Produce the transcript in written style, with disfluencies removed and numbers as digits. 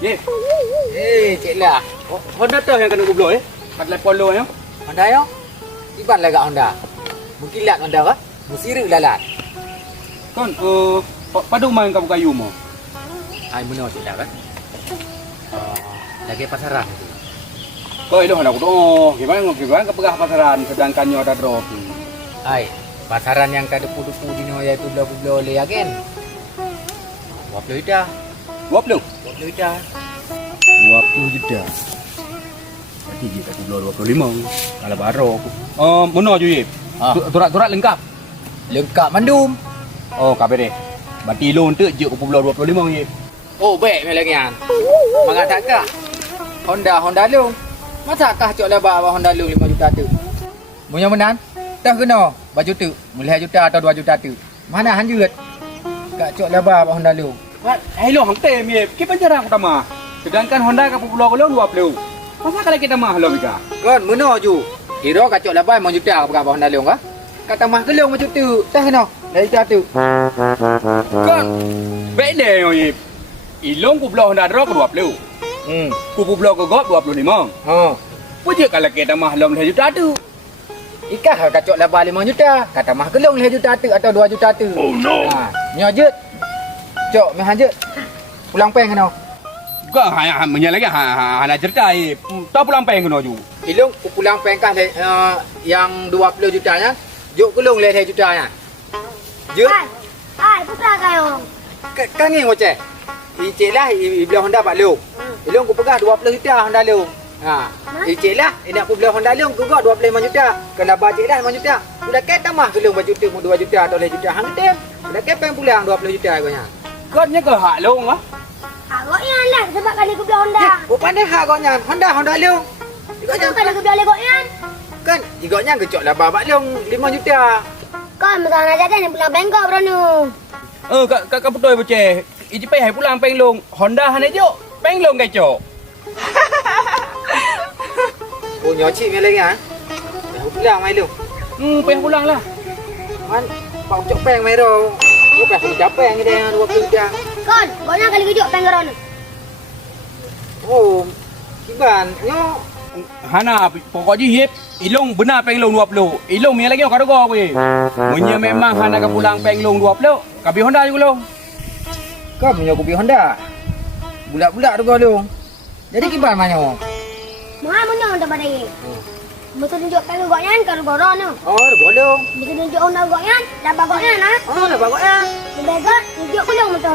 Ye. Cik lah. Honda tu yang kena gublo Kat Polo yang. Honda yo? Iban lah kat Honda. Mengkilat Honda kah? Musiru lalat. Kon padu main kamu kayu mo. Ai menau cik lah kan? Lagi pasaran. Kau itu hendak gimana kepegah pasaran sedangkan nyo ada drop. Ai, pasaran yang kada pudu-pudu dino iaitu belau-belau le yakin. 20 juta. 20. 20 juta. 20 juta. Berarti kita gublo 25. Kalau baru. Mono je ye. Turat lengkap. Lengkap mandum. Oh, kabeh deh. Berarti loan tu je gublo 25 ye. Oh, baik melagian. Mangat tak kah? Honda Long. Masakah cok lebah Honda Long 5 juta tu? Punya menan? Tak kena baju tu. Mulai juta atau 2 juta tu. Mana hanjut? Kak cok lebah Honda Long. Hello hang tem ye. Kita jarang utama. Sedangkan Honda ka pulau ko 20. Masa kalau kita mah lo bika. Kan meno ju. Hero kak cok lebah 5 juta apa Honda Long kah? Kata mah ke Long macam tu. Tak kena. Dari juta tu. Kan beda yo ye. Ilong ku pulau Honda drop 20. Ku pulau ko gop 25. Puji kalau kita mah lo 5 juta tu. Ikah kacok lebah 5 juta. Kata mah gelong 5 juta tu atau 2 juta tu. Oh no. Nyajut. Cok, meh hanjut. Pulang peng kena. Bukan hanya lagi nak cerita ye. Tahu pulang peng kena ju. Ilung pulang peng kah yang 20 jutanya. Juk gelong 5 jutanya. Jut. Ai, putra kayo. Kan ni ngoceh. Icik lah belah Honda Pak Long. Ilung ku pegah 20 juta Honda Long. Icik lah nak ku belah Honda Long ku gak 25 juta. Kena bajik dah 5 juta. Sudah kata mah gelong baju tu 2 juta atau 5 juta. Hang tem. Sudah kepeng pulang 20 juta agaknya. Konnya ke hak long ah. Agaknya lah sebab kali aku belah Honda. Oh pandai hak agaknya. Honda Long. Agaknya Kali aku belah legoknya. kan agaknya kecok lah Pak Long 5 juta. Kan masa nak jadi ni pulang Bangkok beranu. Kak betul bocah. Iji pai hai pulang peng long. Honda han ejo. Peng long kai cok. Oh nyocik mai lagi ah. Dah pulang mai Long. Peng pulang lah. Man Pak cok peng mai ro. Yo peng capek ni dia 20 juta. Kan, banyak kali kejut penggeron. Oh, kiban nyo Hana pokoknya hip ilong benar peng long 20. Ilong mi lagi karo go we. Munya memang hana ka pulang peng long 20. Kabi Honda juga long. kau punya kopi Honda. Bulat-bulat tu kau Long. Jadi kiban manyo. Mahal punya Honda pada ye. Betul tunjuk penggeronnya kalau boron tu. Oh, boleh. Betul tunjuk Honda goknya, dapat goknya nah. Oh, dah bagusnya. Lebih tunjuk kulung betul.